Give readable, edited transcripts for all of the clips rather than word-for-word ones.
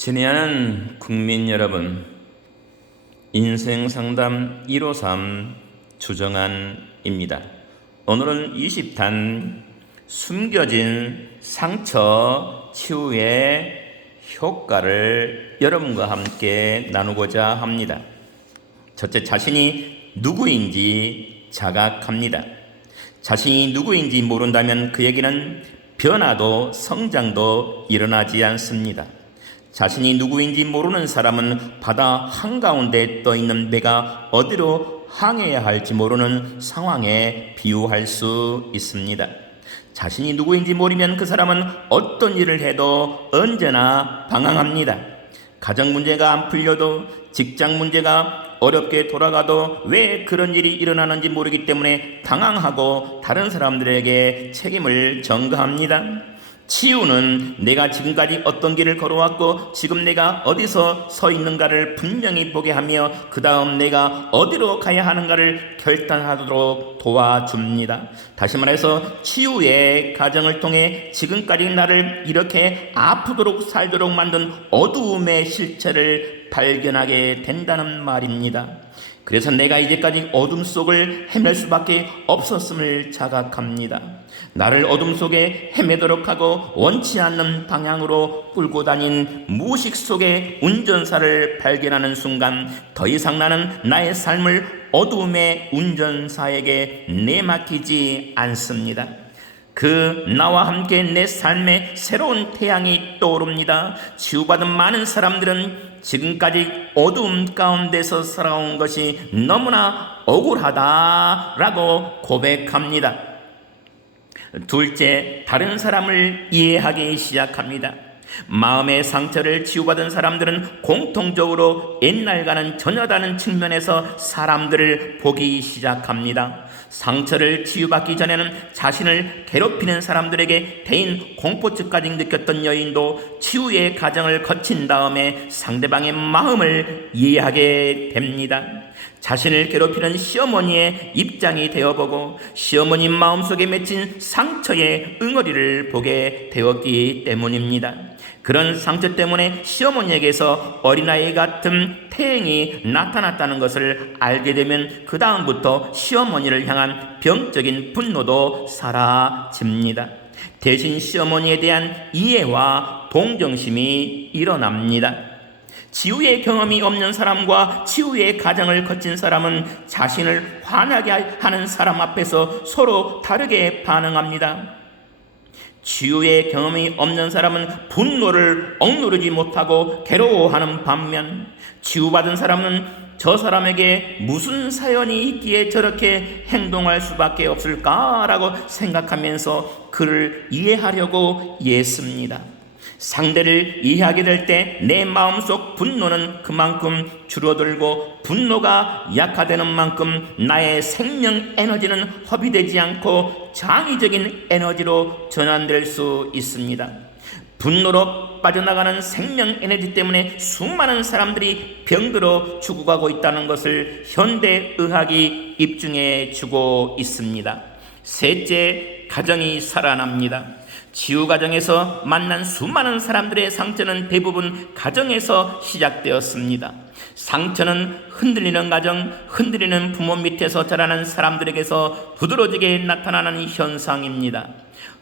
친애하는 국민 여러분, 인생상담 153 주정환입니다. 오늘은 20단 숨겨진 상처 치유의 효과를 여러분과 함께 나누고자 합니다. 첫째, 자신이 누구인지 자각합니다. 자신이 누구인지 모른다면 그에게는 변화도 성장도 일어나지 않습니다. 자신이 누구인지 모르는 사람은 바다 한가운데 떠있는 배가 어디로 항해해야 할지 모르는 상황에 비유할 수 있습니다. 자신이 누구인지 모르면 그 사람은 어떤 일을 해도 언제나 방황합니다. 가정 문제가 안 풀려도, 직장 문제가 어렵게 돌아가도 왜 그런 일이 일어나는지 모르기 때문에 당황하고 다른 사람들에게 책임을 전가합니다. 치유는 내가 지금까지 어떤 길을 걸어왔고 지금 내가 어디서 서 있는가를 분명히 보게 하며 그 다음 내가 어디로 가야 하는가를 결단하도록 도와줍니다. 다시 말해서 치유의 과정을 통해 지금까지 나를 이렇게 아프도록 살도록 만든 어두움의 실체를 발견하게 된다는 말입니다. 그래서 내가 이제까지 어둠 속을 헤맬 수밖에 없었음을 자각합니다. 나를 어둠 속에 헤매도록 하고 원치 않는 방향으로 끌고 다닌 무의식 속의 운전사를 발견하는 순간 더 이상 나는 나의 삶을 어둠의 운전사에게 내맡기지 않습니다. 그 나와 함께 내 삶에 새로운 태양이 떠오릅니다. 치유받은 많은 사람들은 지금까지 어두움 가운데서 살아온 것이 너무나 억울하다라고 고백합니다. 둘째, 다른 사람을 이해하기 시작합니다. 마음의 상처를 치유받은 사람들은 공통적으로 옛날과는 전혀 다른 측면에서 사람들을 보기 시작합니다. 상처를 치유받기 전에는 자신을 괴롭히는 사람들에게 대인 공포증까지 느꼈던 여인도 치유의 과정을 거친 다음에 상대방의 마음을 이해하게 됩니다. 자신을 괴롭히는 시어머니의 입장이 되어보고 시어머니 마음속에 맺힌 상처의 응어리를 보게 되었기 때문입니다. 그런 상처 때문에 시어머니에게서 어린아이 같은 태행이 나타났다는 것을 알게 되면 그 다음부터 시어머니를 향한 병적인 분노도 사라집니다. 대신 시어머니에 대한 이해와 동정심이 일어납니다. 치유의 경험이 없는 사람과 치유의 과정을 거친 사람은 자신을 화나게 하는 사람 앞에서 서로 다르게 반응합니다. 치유의 경험이 없는 사람은 분노를 억누르지 못하고 괴로워하는 반면 치유받은 사람은 저 사람에게 무슨 사연이 있기에 저렇게 행동할 수밖에 없을까라고 생각하면서 그를 이해하려고 애씁니다. 상대를 이해하게 될 때 내 마음속 분노는 그만큼 줄어들고 분노가 약화되는 만큼 나의 생명 에너지는 허비되지 않고 창의적인 에너지로 전환될 수 있습니다. 분노로 빠져나가는 생명 에너지 때문에 수많은 사람들이 병들어 죽어가고 있다는 것을 현대의학이 입증해 주고 있습니다. 셋째, 가정이 살아납니다. 치유 과정에서 만난 수많은 사람들의 상처는 대부분 가정에서 시작되었습니다. 상처는 흔들리는 가정, 흔들리는 부모 밑에서 자라는 사람들에게서 두드러지게 나타나는 현상입니다.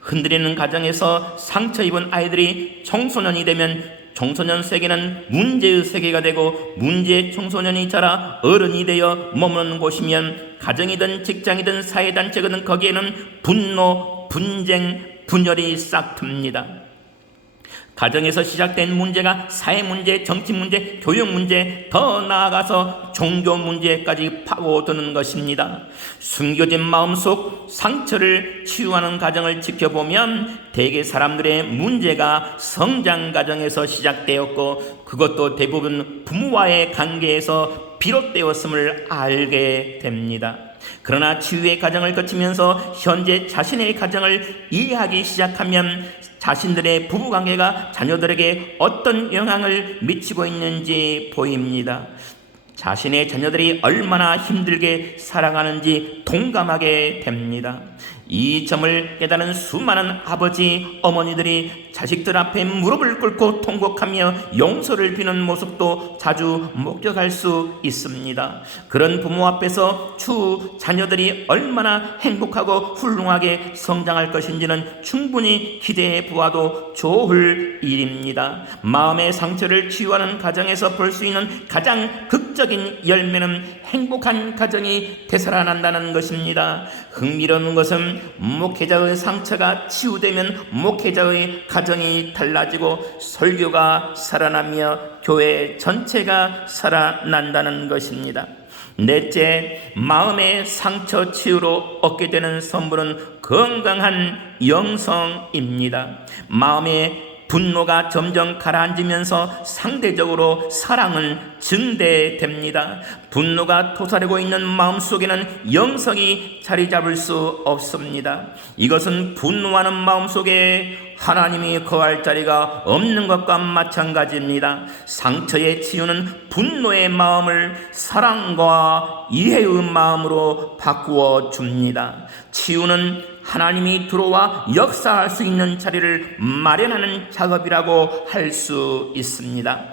흔들리는 가정에서 상처 입은 아이들이 청소년이 되면 청소년 세계는 문제의 세계가 되고 문제의 청소년이 자라 어른이 되어 머무는 곳이면 가정이든 직장이든 사회단체거든 거기에는 분노, 분쟁, 분열이 싹틉니다. 가정에서 시작된 문제가 사회 문제, 정치 문제, 교육 문제, 더 나아가서 종교 문제까지 파고드는 것입니다. 숨겨진 마음속 상처를 치유하는 과정을 지켜보면 대개 사람들의 문제가 성장 과정에서 시작되었고 그것도 대부분 부모와의 관계에서 비롯되었음을 알게 됩니다. 그러나 치유의 과정을 거치면서 현재 자신의 가정을 이해하기 시작하면 자신들의 부부관계가 자녀들에게 어떤 영향을 미치고 있는지 보입니다. 자신의 자녀들이 얼마나 힘들게 살아가는지 동감하게 됩니다. 이 점을 깨달은 수많은 아버지, 어머니들이 자식들 앞에 무릎을 꿇고 통곡하며 용서를 비는 모습도 자주 목격할 수 있습니다. 그런 부모 앞에서 추후 자녀들이 얼마나 행복하고 훌륭하게 성장할 것인지는 충분히 기대해 보아도 좋을 일입니다. 마음의 상처를 치유하는 가정에서 볼 수 있는 가장 극적인 열매는 행복한 가정이 되살아난다는 것입니다. 흥미로운 것은 목회자의 상처가 치유되면 목회자의 가정이 달라지고 설교가 살아나며 교회 전체가 살아난다는 것입니다. 넷째, 마음의 상처 치유로 얻게 되는 선물은 건강한 영성입니다. 마음의 분노가 점점 가라앉으면서 상대적으로 사랑은 증대됩니다. 분노가 토사르고 있는 마음속에는 영성이 자리 잡을 수 없습니다. 이것은 분노하는 마음속에 하나님이 거할 자리가 없는 것과 마찬가지입니다. 상처의 치유는 분노의 마음을 사랑과 이해의 마음으로 바꾸어 줍니다. 치유는 하나님이 들어와 역사할 수 있는 자리를 마련하는 작업이라고 할 수 있습니다.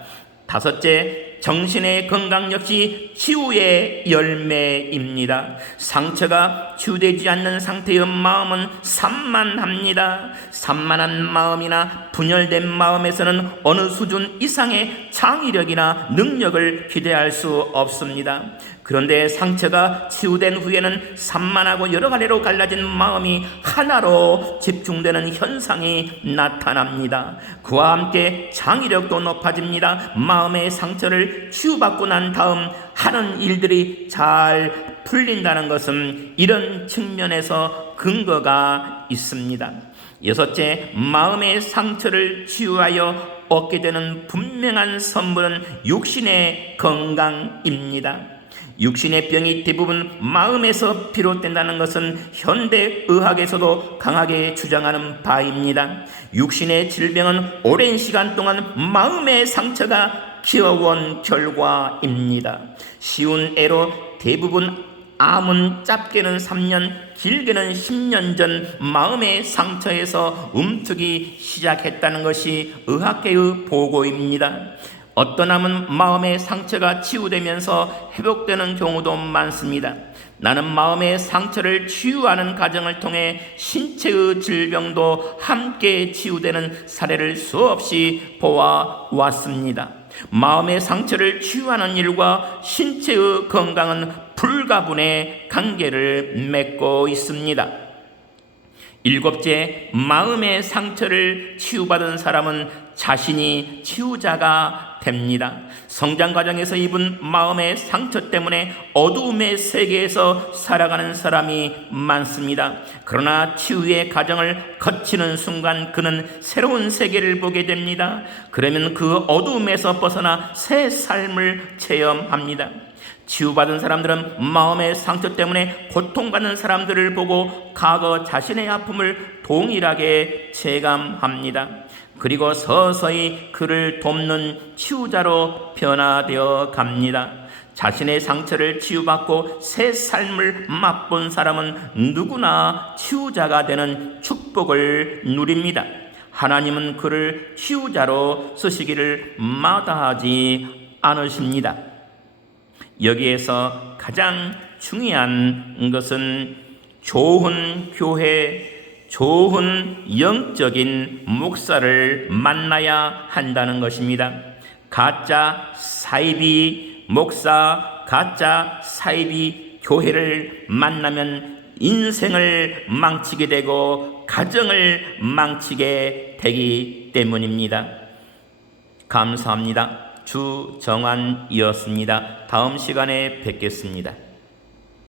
다섯째, 정신의 건강 역시 치유의 열매입니다. 상처가 치유되지 않는 상태의 마음은 산만합니다. 산만한 마음이나 분열된 마음에서는 어느 수준 이상의 창의력이나 능력을 기대할 수 없습니다. 그런데 상처가 치유된 후에는 산만하고 여러 갈래로 갈라진 마음이 하나로 집중되는 현상이 나타납니다. 그와 함께 창의력도 높아집니다. 마음의 상처를 치유받고 난 다음 하는 일들이 잘 풀린다는 것은 이런 측면에서 근거가 있습니다. 여섯째, 마음의 상처를 치유하여 얻게 되는 분명한 선물은 육신의 건강입니다. 육신의 병이 대부분 마음에서 비롯된다는 것은 현대의학에서도 강하게 주장하는 바입니다. 육신의 질병은 오랜 시간 동안 마음의 상처가 키워온 결과입니다. 쉬운 예로 대부분 암은 짧게는 3년, 길게는 10년 전 마음의 상처에서 움트기 시작했다는 것이 의학계의 보고입니다. 어떤 암은 마음의 상처가 치유되면서 회복되는 경우도 많습니다. 나는 마음의 상처를 치유하는 과정을 통해 신체의 질병도 함께 치유되는 사례를 수없이 보아왔습니다. 마음의 상처를 치유하는 일과 신체의 건강은 불가분의 관계를 맺고 있습니다. 일곱째, 마음의 상처를 치유받은 사람은 자신이 치유자가 됩니다. 성장 과정에서 입은 마음의 상처 때문에 어두움의 세계에서 살아가는 사람이 많습니다. 그러나 치유의 과정을 거치는 순간 그는 새로운 세계를 보게 됩니다. 그러면 그 어두움에서 벗어나 새 삶을 체험합니다. 치유받은 사람들은 마음의 상처 때문에 고통받는 사람들을 보고 과거 자신의 아픔을 동일하게 체감합니다. 그리고 서서히 그를 돕는 치유자로 변화되어 갑니다. 자신의 상처를 치유받고 새 삶을 맛본 사람은 누구나 치유자가 되는 축복을 누립니다. 하나님은 그를 치유자로 쓰시기를 마다하지 않으십니다. 여기에서 가장 중요한 것은 좋은 교회, 좋은 영적인 목사를 만나야 한다는 것입니다. 가짜 사이비 목사, 가짜 사이비 교회를 만나면 인생을 망치게 되고 가정을 망치게 되기 때문입니다. 감사합니다. 주정환이었습니다. 다음 시간에 뵙겠습니다.